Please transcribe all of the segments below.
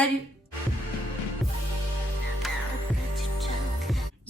Salut!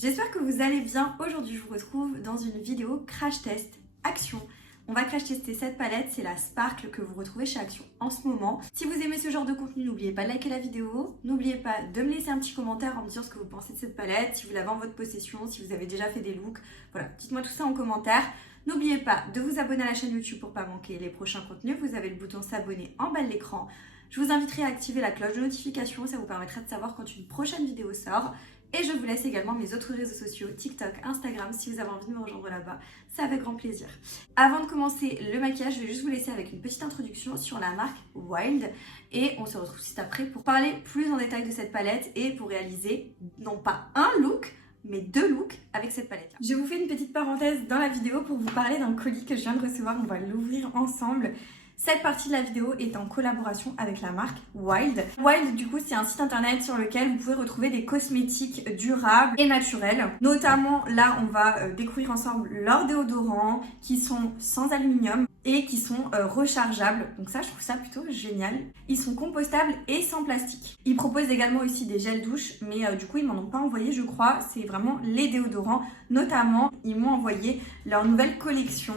J'espère que vous allez bien. Aujourd'hui, je vous retrouve dans une vidéo crash test Action. On va crash tester cette palette, c'est la Sparkle que vous retrouvez chez Action en ce moment. Si vous aimez ce genre de contenu, n'oubliez pas de liker la vidéo. N'oubliez pas de me laisser un petit commentaire en me disant ce que vous pensez de cette palette, si vous l'avez en votre possession, si vous avez déjà fait des looks. Voilà, dites-moi tout ça en commentaire. N'oubliez pas de vous abonner à la chaîne YouTube pour ne pas manquer les prochains contenus. Vous avez le bouton s'abonner en bas de l'écran. Je vous inviterai à activer la cloche de notification, ça vous permettra de savoir quand une prochaine vidéo sort. Et je vous laisse également mes autres réseaux sociaux, TikTok, Instagram, si vous avez envie de me rejoindre là-bas, c'est avec grand plaisir. Avant de commencer le maquillage, je vais juste vous laisser avec une petite introduction sur la marque Wild. Et on se retrouve juste après pour parler plus en détail de cette palette et pour réaliser non pas un look, mais 2 looks avec cette palette là. Je vous fais une petite parenthèse dans la vidéo pour vous parler d'un colis que je viens de recevoir, on va l'ouvrir ensemble. Cette partie de la vidéo est en collaboration avec la marque Wild. Wild, du coup, c'est un site internet sur lequel vous pouvez retrouver des cosmétiques durables et naturels. Notamment, là, on va découvrir ensemble leurs déodorants qui sont sans aluminium et qui sont rechargeables. Donc ça, je trouve ça plutôt génial. Ils sont compostables et sans plastique. Ils proposent également aussi des gels douche, mais du coup, ils m'en ont pas envoyé, je crois. C'est vraiment les déodorants. Notamment, ils m'ont envoyé leur nouvelle collection.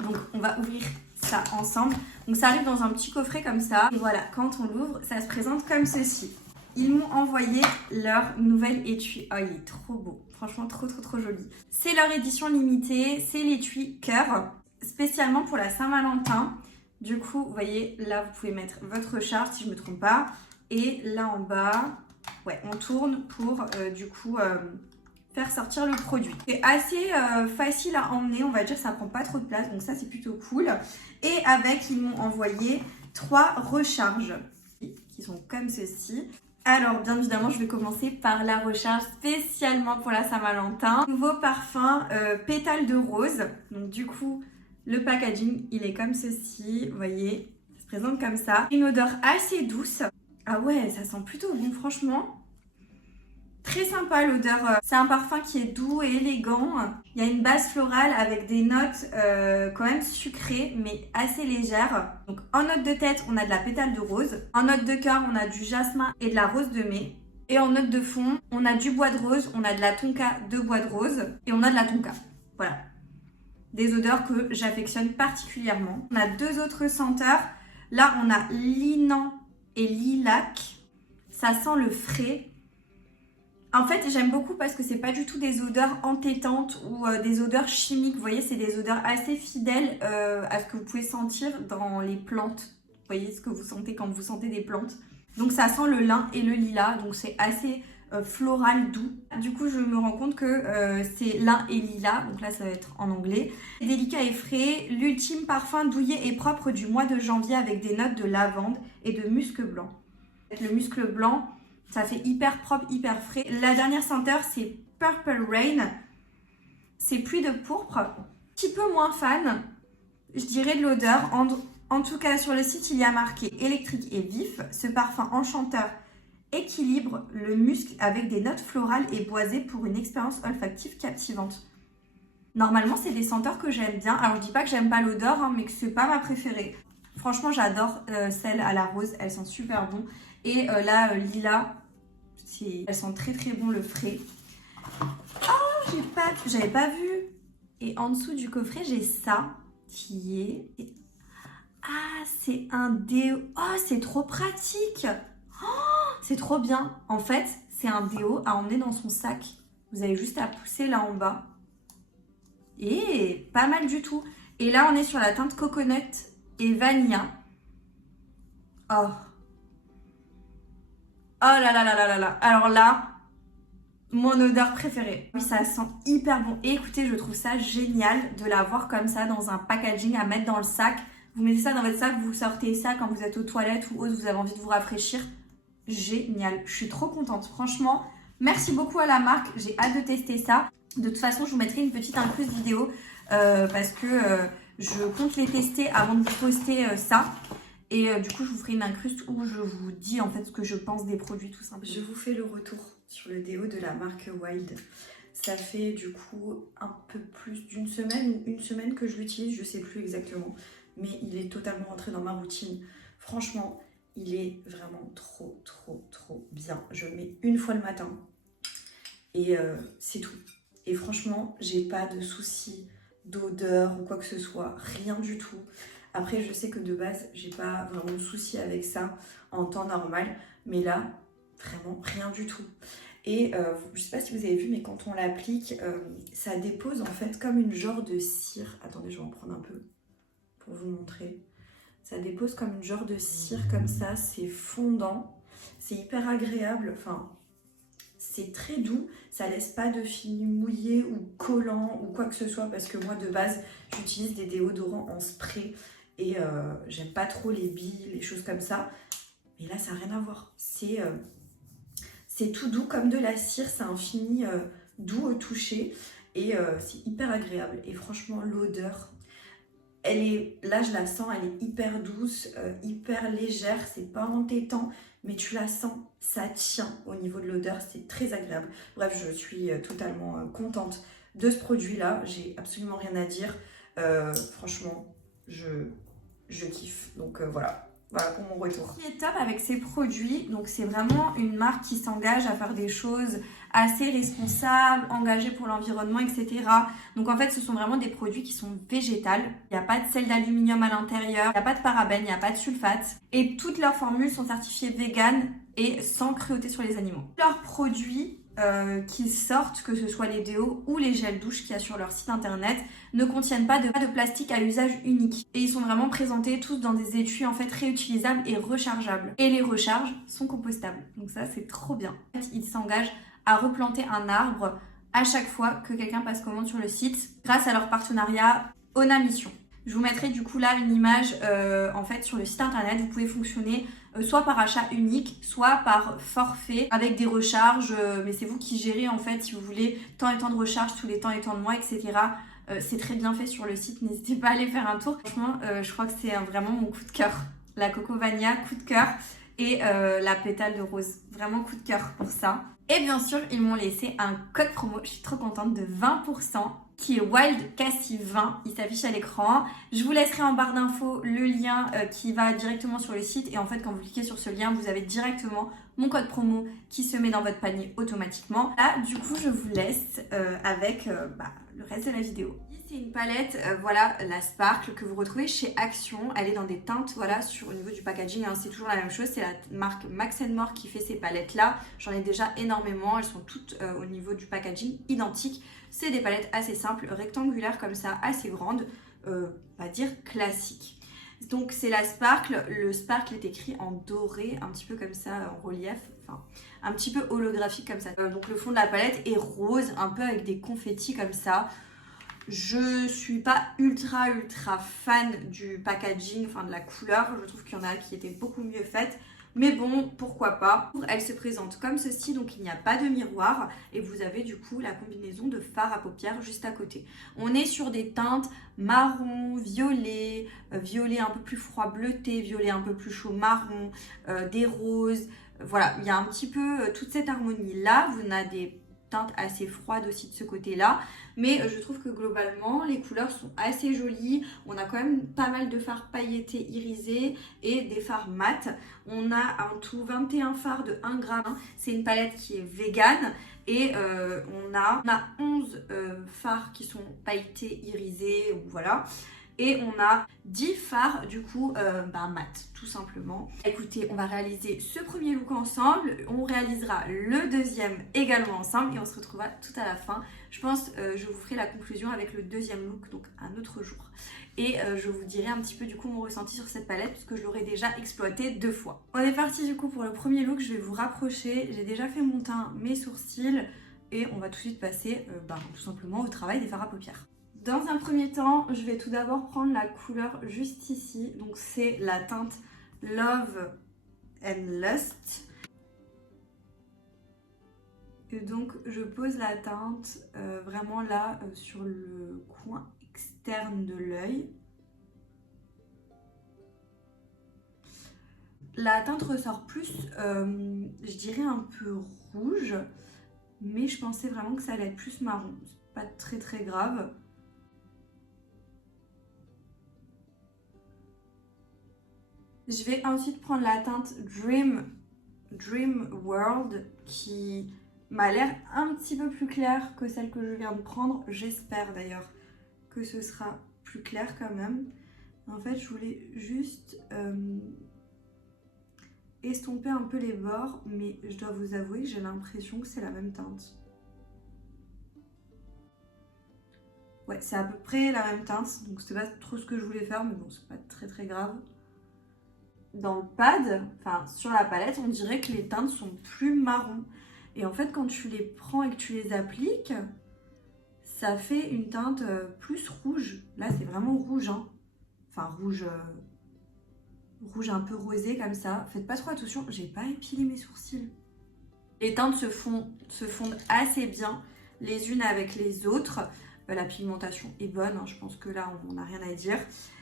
Donc, on va ouvrir ça ensemble. Donc ça arrive dans un petit coffret comme ça. Et voilà, quand on l'ouvre, ça se présente comme ceci. Ils m'ont envoyé leur nouvel étui. Oh, il est trop beau. Franchement, trop joli. C'est leur édition limitée. C'est l'étui cœur, spécialement pour la Saint-Valentin. Du coup, vous voyez, là, vous pouvez mettre votre recharge, si je ne me trompe pas. Et là en bas, ouais, on tourne pour, faire sortir le produit. C'est assez facile à emmener, on va dire, ça prend pas trop de place, donc ça c'est plutôt cool. Et avec, ils m'ont envoyé 3 recharges qui sont comme ceci. Alors bien évidemment, je vais commencer par la recharge spécialement pour la Saint-Valentin. Nouveau parfum pétale de rose. Donc du coup, le packaging, il est comme ceci, vous voyez, ça se présente comme ça. Une odeur assez douce. Ah ouais, ça sent plutôt bon, franchement. Très sympa l'odeur, c'est un parfum qui est doux et élégant. Il y a une base florale avec des notes quand même sucrées mais assez légères. Donc en note de tête, on a de la pétale de rose. En note de cœur, on a du jasmin et de la rose de mai. Et en note de fond, on a du bois de rose, on a de la tonka de bois de rose et on a de la tonka. Voilà. Des odeurs que j'affectionne particulièrement. On a 2 autres senteurs. Là, on a linan et lilac. Ça sent le frais. En fait, j'aime beaucoup parce que c'est pas du tout des odeurs entêtantes ou des odeurs chimiques. Vous voyez, c'est des odeurs assez fidèles à ce que vous pouvez sentir dans les plantes. Vous voyez ce que vous sentez quand vous sentez des plantes. Donc ça sent le lin et le lilas, donc c'est assez floral, doux. Du coup, je me rends compte que c'est lin et lilas, donc là ça va être en anglais. Délicat et frais, l'ultime parfum douillet et propre du mois de janvier avec des notes de lavande et de musc blanc. Le musc blanc, ça fait hyper propre, hyper frais. La dernière senteur, c'est Purple Rain. C'est pluie de pourpre. Un petit peu moins fan, je dirais, de l'odeur. En tout cas, sur le site, il y a marqué électrique et vif. Ce parfum enchanteur équilibre le muscle avec des notes florales et boisées pour une expérience olfactive captivante. Normalement, c'est des senteurs que j'aime bien. Alors, je dis pas que j'aime pas l'odeur, hein, mais que c'est pas ma préférée. Franchement, j'adore celle à la rose. Elles sont super bon. Et là, lilas, elles sont très bon, le frais. Oh, j'avais pas vu. Et en dessous du coffret, j'ai ça qui est... Ah, c'est un déo. Oh, c'est trop pratique. Oh, c'est trop bien. En fait, c'est un déo à emmener dans son sac. Vous avez juste à pousser là en bas. Et pas mal du tout. Et là, on est sur la teinte coconut et vanilla. Oh. Oh là là là là là là. Alors là, mon odeur préférée. Ça sent hyper bon. Et écoutez, je trouve ça génial de l'avoir comme ça dans un packaging à mettre dans le sac. Vous mettez ça dans votre sac, vous sortez ça quand vous êtes aux toilettes ou autre, vous avez envie de vous rafraîchir. Génial. Je suis trop contente. Franchement, merci beaucoup à la marque. J'ai hâte de tester ça. De toute façon, je vous mettrai une petite incruste vidéo parce que je compte les tester avant de vous poster ça. Et du coup, je vous ferai une incruste où je vous dis en fait ce que je pense des produits tout simplement. Je vous fais le retour sur le déo de la marque Wild. Ça fait du coup un peu plus d'une semaine ou une semaine que je l'utilise, je sais plus exactement. Mais il est totalement rentré dans ma routine. Franchement, il est vraiment trop bien. Je le mets une fois le matin et c'est tout. Et franchement, j'ai pas de soucis d'odeur ou quoi que ce soit, rien du tout. Après, je sais que de base, j'ai pas vraiment de soucis avec ça en temps normal, mais là, vraiment rien du tout. Et je sais pas si vous avez vu, mais quand on l'applique, ça dépose en fait comme une genre de cire. Attendez, je vais en prendre un peu pour vous montrer. Ça dépose comme une genre de cire comme ça, c'est fondant, c'est hyper agréable, enfin c'est très doux, ça laisse pas de fini mouillé ou collant ou quoi que ce soit parce que moi de base j'utilise des déodorants en spray et j'aime pas trop les billes, les choses comme ça, mais là ça n'a rien à voir, c'est tout doux comme de la cire, c'est un fini doux au toucher et c'est hyper agréable et franchement l'odeur, elle est, là je la sens, elle est hyper douce, hyper légère, c'est pas entêtant, mais tu la sens, ça tient au niveau de l'odeur, c'est très agréable. Bref, je suis totalement contente de ce produit-là, j'ai absolument rien à dire. Franchement, je kiffe, donc voilà. Voilà pour mon retour. Ce qui est top avec ces produits, donc c'est vraiment une marque qui s'engage à faire des choses assez responsables, engagées pour l'environnement, etc. Donc en fait, ce sont vraiment des produits qui sont végétales. Il n'y a pas de sel d'aluminium à l'intérieur, il n'y a pas de parabènes, il n'y a pas de sulfate. Et toutes leurs formules sont certifiées vegan et sans cruauté sur les animaux. Leurs produits qui sortent, que ce soit les déos ou les gels douche qu'il y a sur leur site internet, ne contiennent pas de plastique à usage unique. Et ils sont vraiment présentés tous dans des étuis en fait réutilisables et rechargeables. Et les recharges sont compostables. Donc ça, c'est trop bien. En fait, ils s'engagent à replanter un arbre à chaque fois que quelqu'un passe commande sur le site grâce à leur partenariat Ona Mission. Je vous mettrai du coup là une image en fait sur le site internet. Vous pouvez fonctionner soit par achat unique, soit par forfait avec des recharges. Mais c'est vous qui gérez en fait si vous voulez tant et tant de recharges tous les temps et tant de mois, etc. C'est très bien fait sur le site. N'hésitez pas à aller faire un tour. Franchement, je crois que c'est vraiment mon coup de cœur. La Coco Vanilla, coup de cœur. Et la pétale de rose. Vraiment coup de cœur pour ça. Et bien sûr, ils m'ont laissé un code promo. Je suis trop contente de 20%. Qui est Wild Cassie 20, il s'affiche à l'écran. Je vous laisserai en barre d'infos le lien qui va directement sur le site et en fait quand vous cliquez sur ce lien, vous avez directement mon code promo qui se met dans votre panier automatiquement. Là, du coup, je vous laisse avec le reste de la vidéo. C'est une palette, voilà, la Sparkle que vous retrouvez chez Action. Elle est dans des teintes, voilà, au niveau du packaging, hein, c'est toujours la même chose. C'est la marque Max More qui fait ces palettes-là. J'en ai déjà énormément. Elles sont toutes au niveau du packaging identiques. C'est des palettes assez simples, rectangulaires comme ça, assez grandes, on va dire classiques. Donc c'est la Sparkle. Le Sparkle est écrit en doré, un petit peu comme ça, en relief. Enfin, un petit peu holographique comme ça. Donc le fond de la palette est rose, un peu avec des confettis comme ça. Je suis pas ultra fan du packaging, enfin de la couleur. Je trouve qu'il y en a qui étaient beaucoup mieux faites. Mais bon, pourquoi pas. Elle se présente comme ceci, donc il n'y a pas de miroir. Et vous avez du coup la combinaison de fard à paupières juste à côté. On est sur des teintes marron, violet, violet un peu plus froid bleuté, violet un peu plus chaud marron, des roses. Voilà, il y a un petit peu toute cette harmonie-là. Vous avez des teintes assez froides aussi de ce côté-là. Mais je trouve que globalement, les couleurs sont assez jolies. On a quand même pas mal de fards pailletés irisés et des fards mat. On a en tout 21 fards de 1 gramme. C'est une palette qui est vegan. Et on a 11 fards qui sont pailletés, irisés, voilà. Et on a 10 fards du coup mat, tout simplement. Écoutez, on va réaliser ce premier look ensemble. On réalisera le deuxième également ensemble et on se retrouvera tout à la fin. Je pense je vous ferai la conclusion avec le deuxième look, donc un autre jour. Et je vous dirai un petit peu du coup mon ressenti sur cette palette puisque je l'aurai déjà exploitée 2 fois. On est parti du coup pour le premier look. Je vais vous rapprocher. J'ai déjà fait mon teint, mes sourcils et on va tout de suite passer tout simplement au travail des fards à paupières. Dans un premier temps, je vais tout d'abord prendre la couleur juste ici. Donc c'est la teinte Love and Lust. Et donc je pose la teinte vraiment là sur le coin externe de l'œil. La teinte ressort plus, je dirais un peu rouge. Mais je pensais vraiment que ça allait être plus marron. C'est pas très grave. Je vais ensuite prendre la teinte Dream World qui m'a l'air un petit peu plus claire que celle que je viens de prendre. J'espère d'ailleurs que ce sera plus clair quand même. En fait, je voulais juste estomper un peu les bords, mais je dois vous avouer que j'ai l'impression que c'est la même teinte. Ouais, c'est à peu près la même teinte, donc c'est pas trop ce que je voulais faire, mais bon, c'est pas très grave. Dans le pad, enfin sur la palette, on dirait que les teintes sont plus marron. Et en fait, quand tu les prends et que tu les appliques, ça fait une teinte plus rouge. Là, c'est vraiment rouge, hein. Enfin, rouge un peu rosé comme ça. Faites pas trop attention, j'ai pas épilé mes sourcils. Les teintes se fondent assez bien les unes avec les autres. La pigmentation est bonne, hein. Je pense que là, on n'a rien à dire.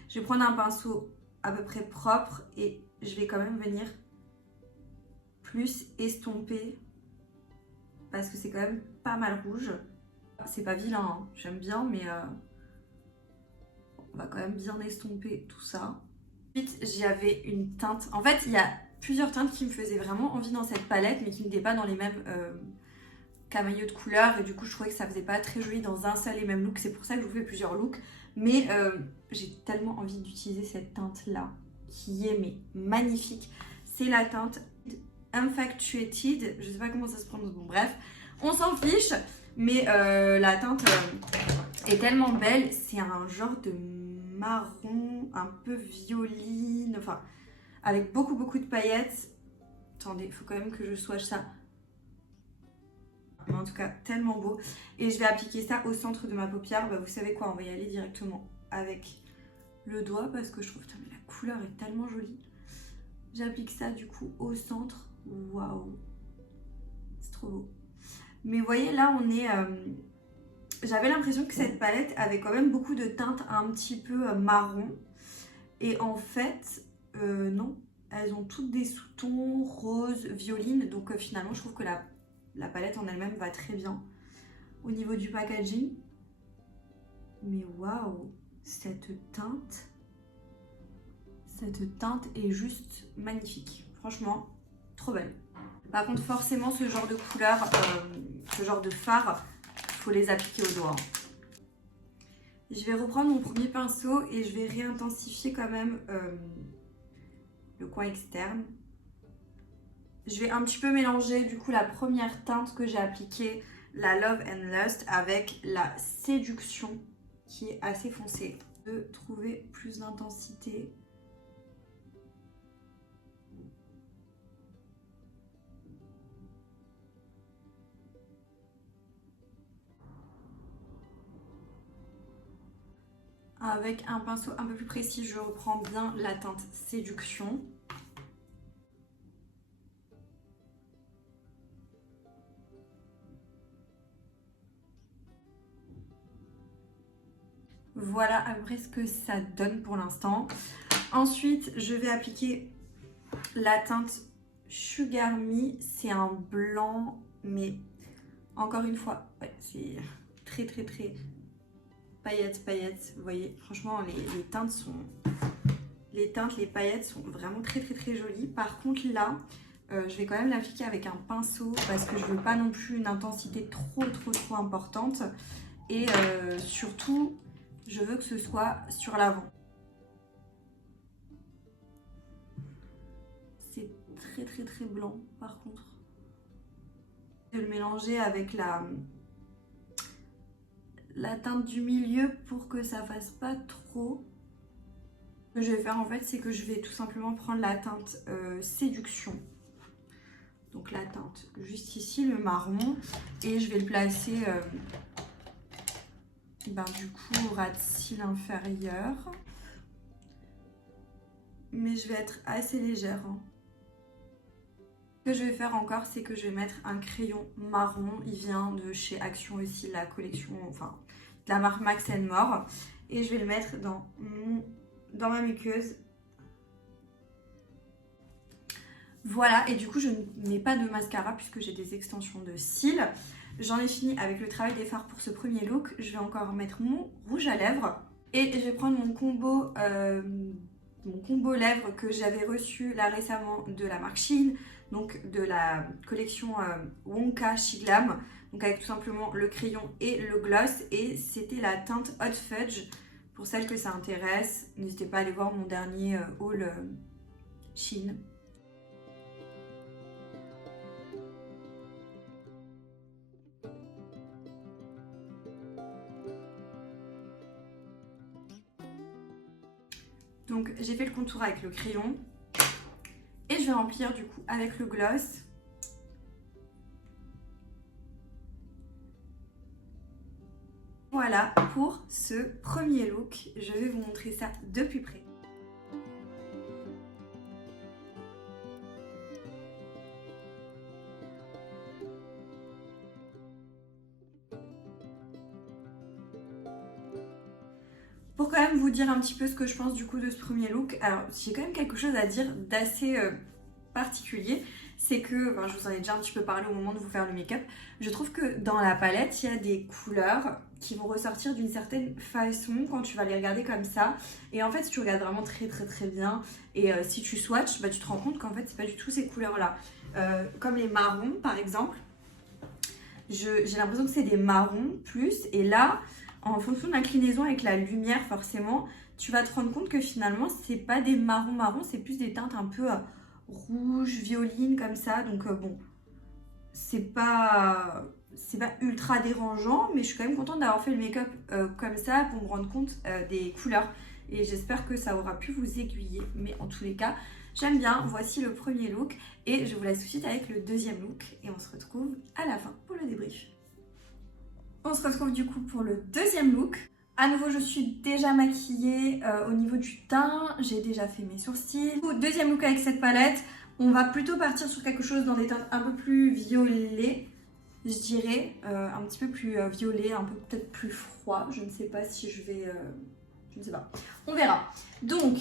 Je vais prendre un pinceau à peu près propre et je vais quand même venir plus estomper parce que c'est quand même pas mal rouge. C'est pas vilain, hein. J'aime bien, mais on va quand même bien estomper tout ça. Ensuite, j'avais une teinte. En fait, il y a plusieurs teintes qui me faisaient vraiment envie dans cette palette, mais qui n'étaient pas dans les mêmes camailleux de couleurs. Et du coup, je trouvais que ça faisait pas très joli dans un seul et même look. C'est pour ça que je vous fais plusieurs looks. Mais j'ai tellement envie d'utiliser cette teinte-là, qui est magnifique. C'est la teinte Infatuated. Je sais pas comment ça se prononce. Bon, bref, on s'en fiche. Mais la teinte est tellement belle. C'est un genre de marron, un peu violine, enfin, avec beaucoup de paillettes. Attendez, il faut quand même que je swatche ça. Mais en tout cas, tellement beau. Et je vais appliquer ça au centre de ma paupière. Bah, vous savez quoi, on va y aller directement avec le doigt parce que je trouve que la couleur est tellement jolie. J'applique ça du coup au centre. Waouh, c'est trop beau. Mais vous voyez, là, on est... J'avais l'impression que cette palette avait quand même beaucoup de teintes un petit peu marron. Et en fait, non. Elles ont toutes des sous-tons rose, violine. Donc finalement, je trouve que la palette en elle-même va très bien. Au niveau du packaging. Mais waouh, cette teinte est juste magnifique. Franchement, trop belle. Par contre, forcément, ce genre de couleur, ce genre de fard, faut les appliquer au doigt. Je vais reprendre mon premier pinceau et je vais réintensifier quand même le coin externe. Je vais un petit peu mélanger du coup la première teinte que j'ai appliquée, la Love and Lust, avec la Séduction qui est assez foncée. De trouver plus d'intensité. Avec un pinceau un peu plus précis, je reprends bien la teinte Séduction. Voilà à peu près ce que ça donne pour l'instant. Ensuite, je vais appliquer la teinte Sugar Me. C'est un blanc, mais encore une fois, ouais, c'est très paillettes. Vous voyez, franchement, les teintes sont... les paillettes sont vraiment très jolies. Par contre, là, je vais quand même l'appliquer avec un pinceau parce que je veux pas non plus une intensité trop importante. Et surtout, je veux que ce soit sur l'avant. C'est très blanc par contre. Je vais le mélanger avec la teinte du milieu pour que ça fasse pas trop. Ce que je vais faire en fait, c'est que je vais tout simplement prendre la teinte Séduction. Donc la teinte juste ici, le marron. Et je vais le placer du coup au ras de cils inférieur. Mais je vais être assez légère. Hein. Ce que je vais faire encore, c'est que je vais mettre un crayon marron. Il vient de chez Action aussi, la collection, enfin de la marque Max & More. Et je vais le mettre dans ma muqueuse. Voilà, et du coup je ne mets pas de mascara puisque j'ai des extensions de cils. J'en ai fini avec le travail des fards pour ce premier look. Je vais encore mettre mon rouge à lèvres. Et je vais prendre mon combo mon combo lèvres que j'avais reçu là récemment de la marque Shein, donc de la collection Wonka She Glam, donc avec tout simplement le crayon et le gloss, et c'était la teinte Hot Fudge. Pour celles que ça intéresse, n'hésitez pas à aller voir mon dernier haul Shein. Donc j'ai fait le contour avec le crayon et je vais remplir du coup avec le gloss. Voilà pour ce premier look, je vais vous montrer ça de plus près. Pour quand même vous dire un petit peu ce que je pense du coup de ce premier look, alors j'ai quand même quelque chose à dire d'assez particulier, c'est que, enfin, je vous en ai déjà un petit peu parlé au moment de vous faire le make-up, je trouve que dans la palette il y a des couleurs qui vont ressortir d'une certaine façon quand tu vas les regarder comme ça, et en fait si tu regardes vraiment très bien et si tu swatches, bah, tu te rends compte qu'en fait c'est pas du tout ces couleurs là, comme les marrons par exemple, j'ai l'impression que c'est des marrons plus, et là en fonction de l'inclinaison avec la lumière forcément, tu vas te rendre compte que finalement c'est pas des marrons, c'est plus des teintes un peu rouge, violine comme ça, donc bon, c'est pas ultra dérangeant, mais je suis quand même contente d'avoir fait le make-up comme ça pour me rendre compte des couleurs, et j'espère que ça aura pu vous aiguiller, mais en tous les cas j'aime bien. Voici le premier look et je vous laisse tout de suite avec le deuxième look et on se retrouve à la fin pour le débrief. On se retrouve du coup pour le deuxième look. À nouveau, je suis déjà maquillée au niveau du teint, j'ai déjà fait mes sourcils. Deuxième look avec cette palette, on va plutôt partir sur quelque chose dans des teintes un peu plus violet, je dirais, un petit peu plus violet, un peu peut-être plus froid. Je ne sais pas si je vais... je ne sais pas, on verra. Donc,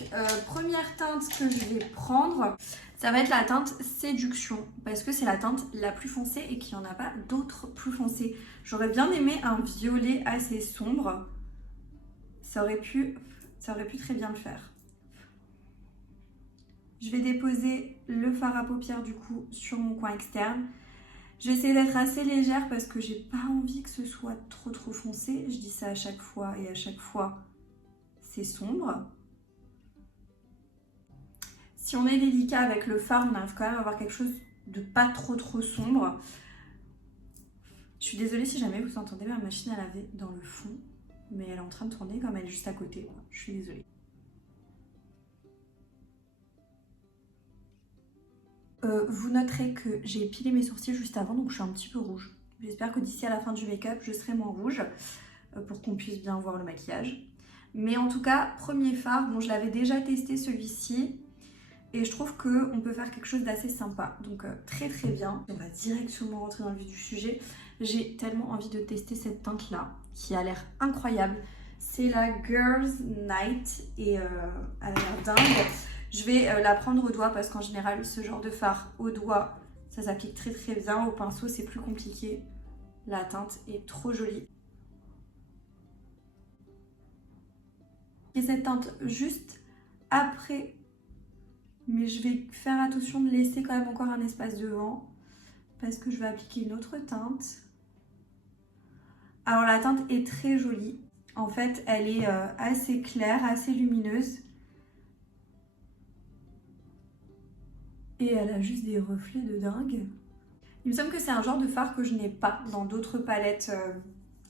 première teinte que je vais prendre, ça va être la teinte Séduction, parce que c'est la teinte la plus foncée et qu'il n'y en a pas d'autres plus foncées. J'aurais bien aimé un violet assez sombre, ça aurait pu très bien le faire. Je vais déposer le fard à paupières du coup sur mon coin externe. Je vais essayer d'être assez légère parce que j'ai pas envie que ce soit trop foncé. Je dis ça à chaque fois et à chaque fois c'est sombre. Si on est délicat avec le fard, on arrive quand même à avoir quelque chose de pas trop sombre. Je suis désolée si jamais vous entendez ma machine à laver dans le fond, mais elle est en train de tourner comme elle est juste à côté. Je suis désolée. Vous noterez que j'ai épilé mes sourcils juste avant, donc je suis un petit peu rouge. J'espère que d'ici à la fin du make-up, je serai moins rouge pour qu'on puisse bien voir le maquillage. Mais en tout cas, premier fard, bon, je l'avais déjà testé celui-ci et je trouve qu'on peut faire quelque chose d'assez sympa. Donc très bien. On va directement rentrer dans le vif du sujet. J'ai tellement envie de tester cette teinte-là qui a l'air incroyable. C'est la Girls Night et elle a l'air dingue. Je vais la prendre au doigt parce qu'en général, ce genre de fard au doigt, ça s'applique très bien. Au pinceau, c'est plus compliqué. La teinte est trop jolie. Et cette teinte juste après, mais je vais faire attention de laisser quand même encore un espace devant parce que je vais appliquer une autre teinte. Alors la teinte est très jolie. En fait, elle est assez claire, assez lumineuse. Et elle a juste des reflets de dingue. Il me semble que c'est un genre de fard que je n'ai pas dans d'autres palettes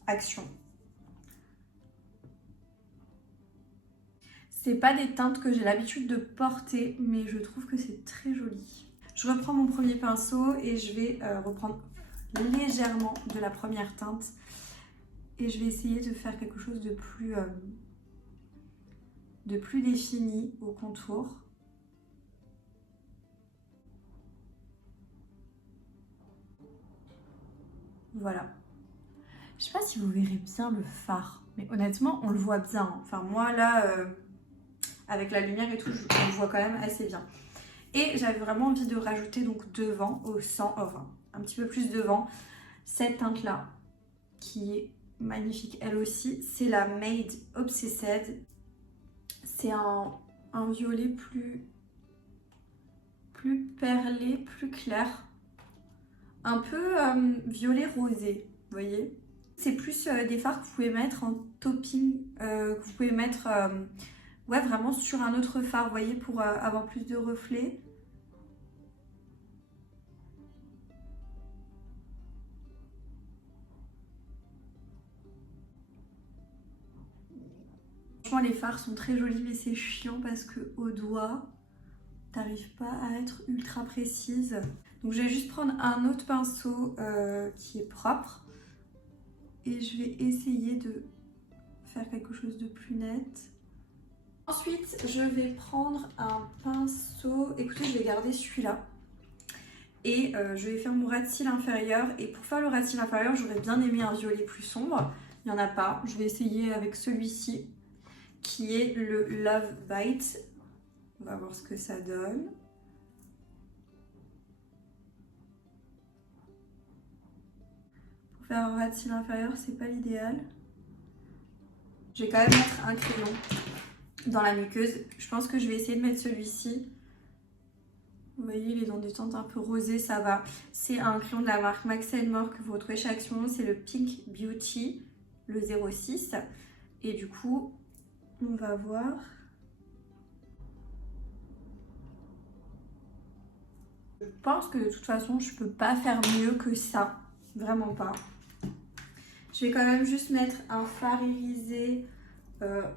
Action. C'est pas des teintes que j'ai l'habitude de porter, mais je trouve que c'est très joli. Je reprends mon premier pinceau et je vais reprendre légèrement de la première teinte. Et je vais essayer de faire quelque chose de plus défini au contour. Voilà. Je sais pas si vous verrez bien le fard, mais honnêtement, on le voit bien. Enfin, moi, là, avec la lumière et tout, on le voit quand même assez bien. Et j'avais vraiment envie de rajouter donc devant, au centre, enfin, un petit peu plus devant, cette teinte-là, qui est magnifique elle aussi. C'est la Made Obsessed. C'est un un violet plus perlé, plus clair. Un peu violet rosé, vous voyez. C'est plus des fards que vous pouvez mettre en topping, que vous pouvez mettre ouais, vraiment sur un autre fard, vous voyez, pour avoir plus de reflets. Franchement, les fards sont très jolis, mais c'est chiant parce que au doigt, t'arrives pas à être ultra précise. Donc je vais juste prendre un autre pinceau qui est propre et je vais essayer de faire quelque chose de plus net. Ensuite, je vais prendre un pinceau, écoutez, je vais garder celui-là et je vais faire mon ras de cils inférieur. Et pour faire le ras de cils inférieur, j'aurais bien aimé un violet plus sombre. Il n'y en a pas. Je vais essayer avec celui-ci qui est le Love Bite. On va voir ce que ça donne. Pour faire un ras de cils inférieur, c'est pas l'idéal. Je vais quand même mettre un crayon dans la muqueuse. Je pense que je vais essayer de mettre celui-ci. Vous voyez, il est dans des teintes un peu rosées, ça va. C'est un crayon de la marque Max & More que vous retrouvez chez Action. C'est le Pink Beauty, le 06. Et du coup, on va voir. Je pense que de toute façon, je peux pas faire mieux que ça. Vraiment pas. Je vais quand même juste mettre un fard irisé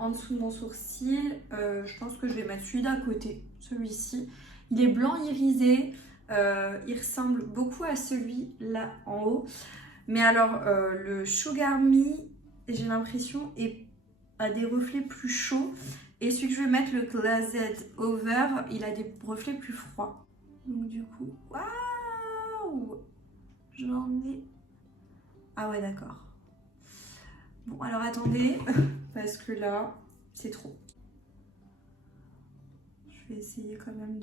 en dessous de mon sourcil. Je pense que je vais mettre celui d'à côté, celui-ci. Il est blanc irisé. Il ressemble beaucoup à celui là en haut. Mais alors, le Sugar Me, j'ai l'impression, a des reflets plus chauds. Et celui que je vais mettre, le Glazed Over, il a des reflets plus froids. Donc du coup, waouh, j'en ai... Ah ouais, d'accord. Bon, alors attendez, parce que là, c'est trop. Je vais essayer quand même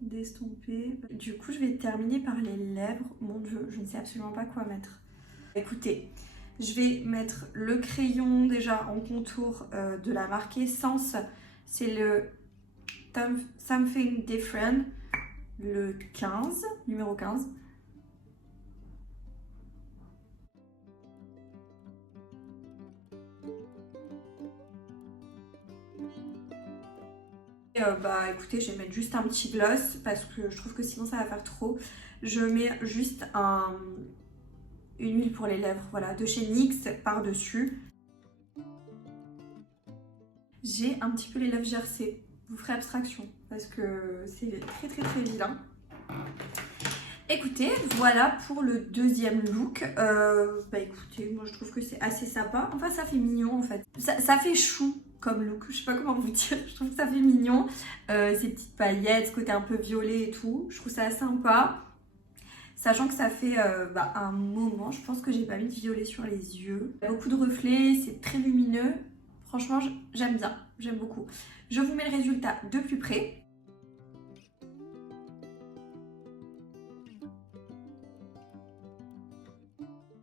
d'estomper. Du coup, je vais terminer par les lèvres. Mon Dieu, je ne sais absolument pas quoi mettre. Écoutez, je vais mettre le crayon déjà en contour de la marque Essence. C'est le Something Different, le 15, numéro 15. Bah écoutez, je vais mettre juste un petit gloss parce que je trouve que sinon ça va faire trop. Je mets juste une huile pour les lèvres, voilà, de chez NYX par-dessus. J'ai un petit peu les lèvres gercées. Vous ferez abstraction parce que c'est très vilain. Écoutez, voilà pour le deuxième look. Bah écoutez, moi je trouve que c'est assez sympa. Enfin, ça fait mignon en fait. Ça fait chou comme look, je sais pas comment vous dire. Je trouve que ça fait mignon. Ces petites paillettes, ce côté un peu violet et tout. Je trouve ça sympa. Sachant que ça fait un moment, je pense que j'ai pas mis de violet sur les yeux. Beaucoup de reflets, c'est très lumineux. Franchement, j'aime bien, j'aime beaucoup. Je vous mets le résultat de plus près.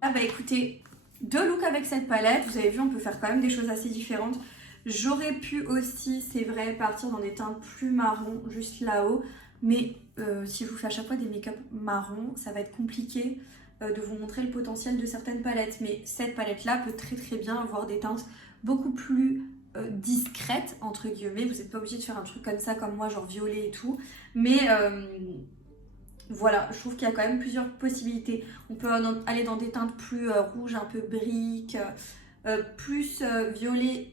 Ah bah écoutez, deux looks avec cette palette. Vous avez vu, on peut faire quand même des choses assez différentes. J'aurais pu aussi, c'est vrai, partir dans des teintes plus marron, juste là-haut. Mais si je vous fais à chaque fois des make-up marron, ça va être compliqué de vous montrer le potentiel de certaines palettes. Mais cette palette-là peut très bien avoir des teintes beaucoup plus discrètes, entre guillemets. Vous n'êtes pas obligé de faire un truc comme ça, comme moi, genre violet et tout. Mais voilà, je trouve qu'il y a quand même plusieurs possibilités. On peut aller dans des teintes plus rouges, un peu briques, plus violet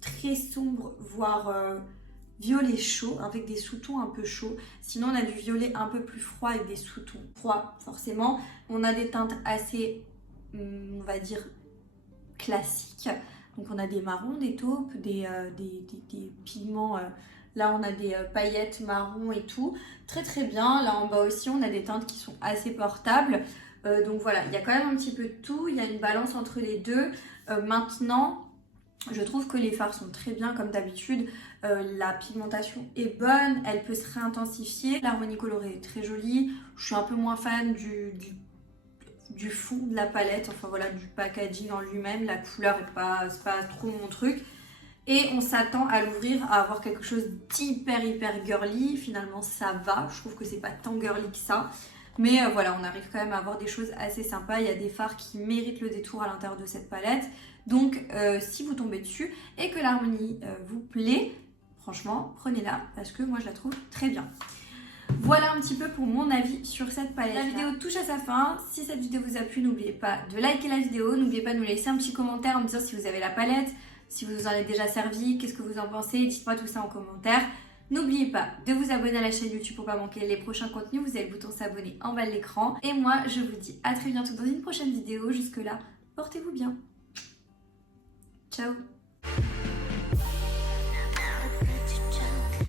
très sombre, voire violet chaud, avec des sous-tons un peu chauds. Sinon, on a du violet un peu plus froid avec des sous-tons froids, forcément. On a des teintes assez, on va dire, classiques. Donc, on a des marrons, des taupes, des pigments... Là, on a des paillettes marron et tout. Très bien. Là, en bas aussi, on a des teintes qui sont assez portables. Donc voilà, il y a quand même un petit peu de tout. Il y a une balance entre les deux. Maintenant, je trouve que les fards sont très bien comme d'habitude. La pigmentation est bonne. Elle peut se réintensifier. L'harmonie colorée est très jolie. Je suis un peu moins fan du fond de la palette. Enfin voilà, du packaging en lui-même. La couleur n'est pas trop mon truc. Et on s'attend à l'ouvrir, à avoir quelque chose d'hyper girly. Finalement ça va, je trouve que c'est pas tant girly que ça. Mais voilà, on arrive quand même à avoir des choses assez sympas. Il y a des fards qui méritent le détour à l'intérieur de cette palette. Donc si vous tombez dessus et que l'harmonie vous plaît, franchement prenez-la parce que moi je la trouve très bien. Voilà un petit peu pour mon avis sur cette palette. La vidéo touche à sa fin. Si cette vidéo vous a plu, n'oubliez pas de liker la vidéo. N'oubliez pas de nous laisser un petit commentaire en me disant si vous avez la palette, si vous en avez déjà servi, qu'est-ce que vous en pensez. Dites-moi tout ça en commentaire. N'oubliez pas de vous abonner à la chaîne YouTube pour ne pas manquer les prochains contenus. Vous avez le bouton s'abonner en bas de l'écran. Et moi, je vous dis à très bientôt dans une prochaine vidéo. Jusque là, portez-vous bien. Ciao.